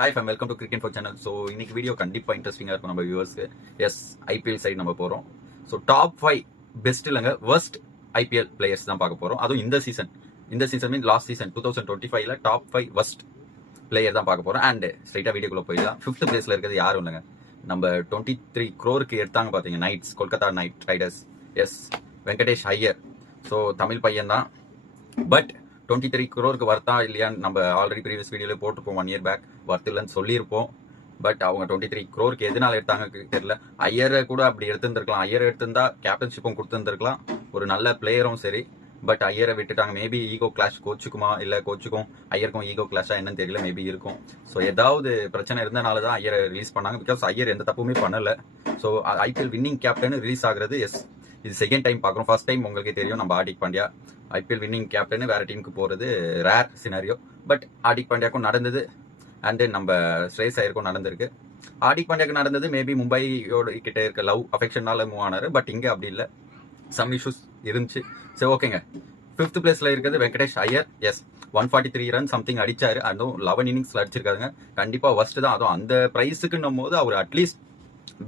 Hi fame, welcome to cricket four channel. So இன்னைக்கு video கண்டிப்பாக இன்ட்ரெஸ்டிங்காக இருக்கும் நம்ம வியூவர்ஸ்க்கு. எஸ், ஐபிஎல் சைடு நம்ம போகிறோம். ஸோ டாப் 5 பெஸ்ட் இல்லைங்க வர்ஸ்ட் ஐபிஎல் பிளேயர்ஸ் தான் பார்க்க போகிறோம். அதுவும் இந்த சீசன் மீன் லாஸ்ட் சீசன் 2025ல டாப் 5 வர்ஸ்ட் பிளேயர் தான் பார்க்க போகிறோம். அண்ட் ஸ்ட்ரைட்டாக வீடியோக்குள்ளே போயிடலாம். 5th பிளேஸில் இருக்கிறது யாரும் இல்லைங்க, நம்ம 23 crore எடுத்தாங்க பார்த்தீங்க knights, Kolkata knight riders. Yes, Venkatesh Iyer. So Tamil பையன் தான், பட் 23 crore வர்த்தா இல்லையான்னு நம்ம ஆல்ரெடி ப்ரீவியஸ் வீடியோல போட்டுப்போம். 1 year பேக் வர்த் இல்லைன்னு சொல்லியிருப்போம். பட் அவங்க 23 crore எதனால எடுத்தாங்க தெரியல. ஐயரை கூட அப்படி எடுத்துருந்துருக்கலாம். ஐயர் எடுத்திருந்தா கேப்டன்ஷிப்பும் கொடுத்துருந்துருக்கலாம், ஒரு நல்ல பிளேயரும் சரி. பட் ஐயரை விட்டுட்டாங்க. மேபி ஈகோ கிளாஷ் கோச்சுக்குமா, இல்லை கோச்சுக்கும் ஐயருக்கும் ஈகோ கிளாஷா என்னன்னு தெரியல, மேபி இருக்கும். ஸோ ஏதாவது பிரச்சனை இருந்தனால தான் ஐயரை ரிலீஸ் பண்ணாங்க. பிகாஸ் ஐயர் எந்த தப்புமே பண்ணல. So IPL winning captain release ஆகுறது இது செகண்ட் டைம் பார்க்குறோம். ஃபர்ஸ்ட் டைம் உங்களுக்கே தெரியும், நம்ம Hardik Pandya IPL winning captain வேற டீமுக்கு போறது ரேர் சினாரியோ. பட் ஹார்திக் பாண்டியாக்கும் நடந்தது, அண்ட் தென் நம்ம ஸ்ரேயஸ் ஐயருக்கும் நடந்திருக்கு. ஹார்திக் பாண்டியாக்கு நடந்தது மேபி மும்பையோட கிட்ட இருக்க லவ் அஃபெக்ஷனால மூவ் ஆனாரு. பட் இங்க அப்படி இல்லை, சம் இஷ்யூஸ் இருந்துச்சு. சரி, ஓகேங்க. 5th பிளேஸ்ல இருக்கிறது Venkatesh Iyer. Yes, 143 run something அடிச்சாரு. அதுவும் 11 இன்னிங்ஸ்ல அடிச்சிருக்காருங்க. கண்டிப்பா ஃபர்ஸ்ட் தான். அதுவும் அந்த பிரைஸுக்குன்னும் போது அவர் அட்லீஸ்ட்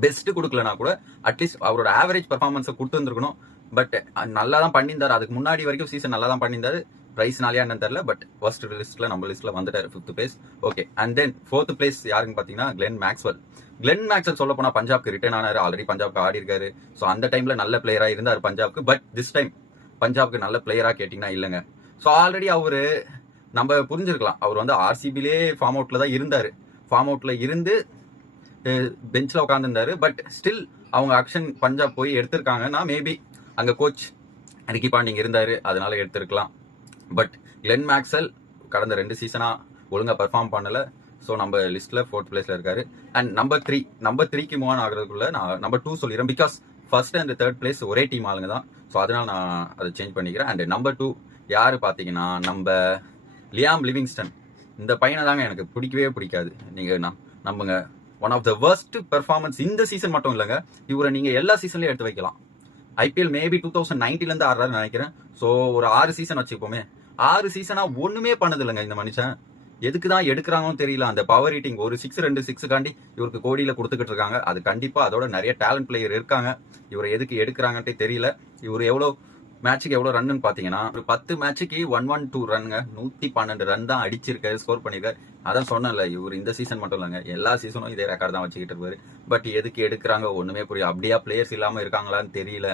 பெஸ்ட் கொடுக்கலனா கூட அட்லீஸ்ட் அவரோட ஆவரேஜ் பெர்ஃபார்மன்ஸை கொடுத்துருந்துருக்கணும். பட் நல்லா தான் பண்ணியிருந்தாரு. அதுக்கு முன்னாடி வரைக்கும் சீசன் நல்லா தான் பண்ணியிருந்தாரு. பிரைஸ்னாலியா என்னன்னு தெரியல. பட் ஃபர்ஸ்ட் லிஸ்ட்ல நம்ம லிஸ்ட்ல வந்துட்டாரு 5th place. Okay, and then 4th place யாருன்னு பாத்தீங்கன்னா கிளென் மேக்ஸ்வெல். கிளென் மேக்ஸ்வெல் சொல்ல போனா பஞ்சாப்க்கு ரிட்டர்ன் ஆனாரு. ஆல்ரெடி பஞ்சாப்க்கு ஆடி இருக்காரு. ஸோ அந்த டைம்ல நல்ல பிளேயரா இருந்தார் பஞ்சாப்க்கு. பட் திஸ் டைம் பஞ்சாப்க்கு நல்ல பிளேயரா கேட்டீங்கன்னா இல்லைங்க. ஸோ ஆல்ரெடி அவரு நம்ம புரிஞ்சிருக்கலாம், அவர் வந்து ஆர்சிபிலே ஃபார்ம் அவுட்ல தான் இருந்தாரு. ஃபார்ம் அவுட்ல இருந்து பெஞ்ச்ல உட்காந்துருந்தாரு. பட் ஸ்டில் அவங்க ஆக்ஷன் பஞ்சாப் போய் எடுத்திருக்காங்கன்னா மேபி அங்க கோச் ரிக்கி பாண்டிங் இருந்தாரு, அதனால எடுத்திருக்கலாம். பட் கிளென் மேக்ஸ்வெல் கடந்த 2 சீசனா ஒழுங்கா பெர்ஃபார்ம் பண்ணல. ஸோ நம்ம லிஸ்ட்ல 4th பிளேஸ்ல இருக்காரு. அண்ட் நம்பர் 3க்கு மூவ் ஆன் ஆகிறதுக்குள்ள நான் நம்பர் 2 சொல்லிடுறேன். Because first and 3rd place ஒரே டீம் ஆளுங்க தான். ஸோ அதனால நான் அதை சேஞ்ச் பண்ணிக்கிறேன். அண்ட் நம்பர் 2 யாரு பாத்தீங்கன்னா நம்ம லியாம் லிவிங்ஸ்டன். இந்த பையனை தாங்க எனக்கு பிடிக்கவே பிடிக்காது. நீங்க நம்புங்க, one of the worst performance இந்த சீசன் மட்டும் இல்லைங்க, இவரை நீங்க எல்லா சீசன்லயும் எடுத்து வைக்கலாம். ஐபிஎல் மேபி 2019ல இருந்து ஆடுறாருன்னு நினைக்கிறேன். ஸோ ஒரு 6 சீசன் வச்சுப்போமே, 6 சீசனா ஒண்ணுமே பண்ணது இல்லைங்க இந்த மனுஷன். எதுக்கு தான் எடுக்கிறாங்கன்னு தெரியல. அந்த பவர் ரேட்டிங் ஒரு 6 2 6 காண்டி இவருக்கு கோடியில கொடுத்துக்கிட்டு இருக்காங்க. அது கண்டிப்பா அதோட நிறைய டேலண்ட் பிளேயர் இருக்காங்க. இவரை எதுக்கு எடுக்கிறாங்கன்ட்டே தெரியல. இவர் எவ்வளவு மேட்சுக்கு எவ்வளவு ரன்னு பாத்தீங்கன்னா, ஒரு 10 மேட்சுக்கு 112 ரன்ங்க, 112 ரன் தான் அடிச்சிருக்காரு, ஸ்கோர் பண்ணிருக்காரு. அதான் சொன்னல, இவர் இந்த சீசன் மட்டும் இல்லைங்க, எல்லா சீசனும் இதே ரெக்கார்ட் தான் வச்சுக்கிட்டு இருப்பாரு. பட் எதுக்கு எடுக்கிறாங்க ஒண்ணுமே புரியல. அப்படியா பிளேயர்ஸ் இல்லாம இருக்காங்களான்னு தெரியல.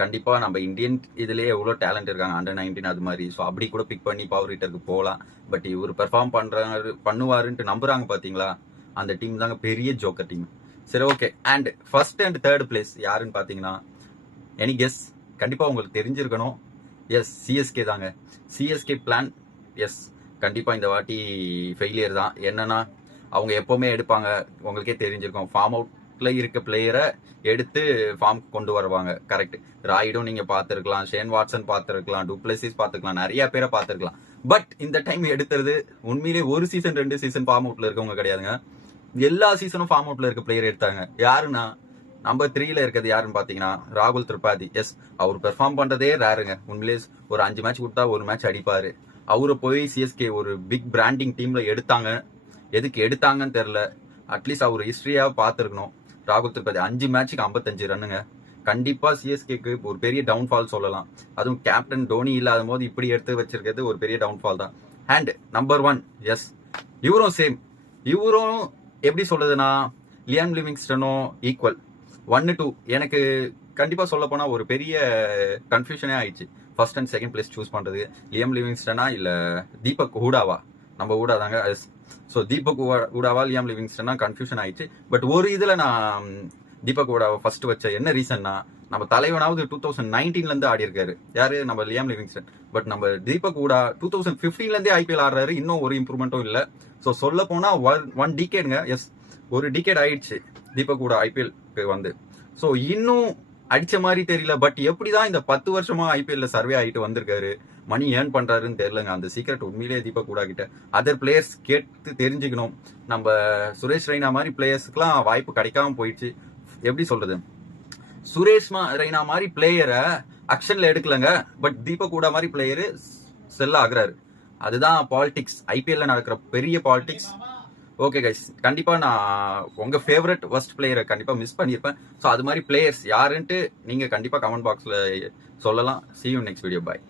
கண்டிப்பா நம்ம இந்தியன் இதுலயே எவ்வளவு டேலண்ட் இருக்காங்க, அண்டர் 19 அது மாதிரி. ஸோ அப்படி கூட பிக் பண்ணி பவர் ஹிட்டருக்கு போகலாம். பட் இவர் பெர்ஃபார்ம் பண்ணுவாருன்ட்டு நம்புறாங்க பாத்தீங்களா, அந்த டீம் தாங்க பெரிய ஜோக்கர் டீம். சரி, okay. And first and 3rd place யாருன்னு பாத்தீங்கன்னா, எனி கெஸ்? கண்டிப்பா உங்களுக்கு தெரிஞ்சிருக்கணும். எஸ், சிஎஸ்கே தாங்க. சிஎஸ்கே பிளான் எஸ் கண்டிப்பா இந்த வாட்டி ஃபெயிலியர் தான். என்னன்னா, அவங்க எப்பவுமே எடுப்பாங்க, உங்களுக்கே தெரிஞ்சிருக்கும், ஃபார்ம் அவுட்ல இருக்க பிளேயரை எடுத்து ஃபார்ம் கொண்டு வருவாங்க. கரெக்ட். ராய்டும் நீங்க பாத்துருக்கலாம், ஷேன் வாட்சன் பாத்துருக்கலாம், டுப்ளசிஸ் பாத்துக்கலாம், நிறைய பேரை பாத்துருக்கலாம். பட் இந்த டைம் எடுத்துறது உண்மையிலே ஒரு சீசன் 2 சீசன் ஃபார்ம் அவுட்ல இருக்கவங்க கிடையாதுங்க. எல்லா சீசனும் ஃபார்ம் அவுட்ல இருக்க பிளேயர் எடுத்தாங்க. யாருன்னா நம்பர் 3ல இருக்கிறது யாருன்னு பாத்தீங்கன்னா ராகுல் திரிபாதி. எஸ், அவர் பெர்ஃபார்ம் பண்றதே ரேருங்க. உண்மையிலே ஒரு 5 மேட்ச் கொடுத்தா 1 மேட்ச் அடிப்பாரு. அவரை போய் சிஎஸ்கே ஒரு பிக் பிராண்டிங் டீம்ல எடுத்தாங்க. எதுக்கு எடுத்தாங்கன்னு தெரியல. அட்லீஸ்ட் அவர் ஹிஸ்டரியா பாத்துருக்கணும். ராகுல் திரிபாதி 5 மேட்சுக்கு 55 ரன்னுங்க. கண்டிப்பா சிஎஸ்கேக்கு ஒரு பெரிய டவுன்ஃபால் சொல்லலாம். அதுவும் கேப்டன் தோனி இல்லாத போது இப்படி எடுத்து வச்சிருக்கிறது ஒரு பெரிய டவுன்ஃபால் தான். அண்ட் நம்பர் 1 எஸ், இவரும் சேம். இவரும் எப்படி சொல்றதுன்னா, லியாம் லிவிங்ஸ்டனும் ஈக்குவல் 1 2. எனக்கு கண்டிப்பா சொல்ல போனா ஒரு பெரிய கன்ஃபியூஷனே ஆயிடுச்சு. First and second place choose பண்றது லியாம் லிவிங்ஸ்டனா இல்ல தீபக் ஹூடாவா. நம்ம ஹூடா தாங்க. ஸோ தீபக் ஹூடாவா லியாம் லிவிங்ஸ்டனா கன்ஃபியூஷன் ஆயிடுச்சு. பட் ஒரு இதுல நான் தீபக் ஹூடாவை ஃபர்ஸ்ட் வச்ச என்ன ரீசன்னா, நம்ம தலைவனாவது 2019ல இருந்து ஆடி இருக்காரு. யாரு? நம்ம லியாம் லிவிங்ஸ்டன். பட் நம்ம தீபக் ஹூடா 2015ல இருந்தே ஐபிஎல் ஆடுறாரு. இன்னும் ஒரு இம்ப்ரூவ்மெண்ட்டும் இல்ல. ஸோ சொல்ல போனா 1 டிகேடுங்க. எஸ், ஒரு டிகேட் ஆயிடுச்சு தீபக் ஹூடா ஐபிஎல்க்கு வந்து. ஸோ இன்னும் அடிச்ச மாதிரி தெரியல. பட் எப்படிதான் இந்த 10 வருஷமா ஐபிஎல்ல சர்வே ஆகிட்டு வந்திருக்காரு, மணி ஏர்ன் பண்றாருன்னு தெரியலங்க. அந்த சீக்ரெட் உண்மையிலேயே தீபக் ஹூடா கிட்ட அதர் பிளேயர்ஸ் கேட்டு தெரிஞ்சுக்கணும். நம்ம சுரேஷ் ரெய்னா மாதிரி பிளேயர்ஸ்க்குலாம் வாய்ப்பு கிடைக்காம போயிடுச்சு. எப்படி சொல்றது, சுரேஷ் ரெய்னா மாதிரி பிளேயரை ஆக்ஷன்ல எடுக்கலங்க. பட் தீபக் ஹூடா மாதிரி பிளேயரு செல் ஆகுறாரு. அதுதான் பாலிடிக்ஸ், ஐபிஎல்ல நடக்கிற பெரிய பாலிடிக்ஸ். ஓகே கைஸ், கண்டிப்பா நான் உங்க ஃபேவரட் வர்ஸ்ட் பிளேயரை கண்டிப்பா மிஸ் பண்ணியிருப்பேன். ஸோ அது மாதிரி பிளேயர்ஸ் யாருன்ட்டு நீங்க கண்டிப்பா கமெண்ட் பாக்ஸ்ல சொல்லலாம். See you next video. Bye.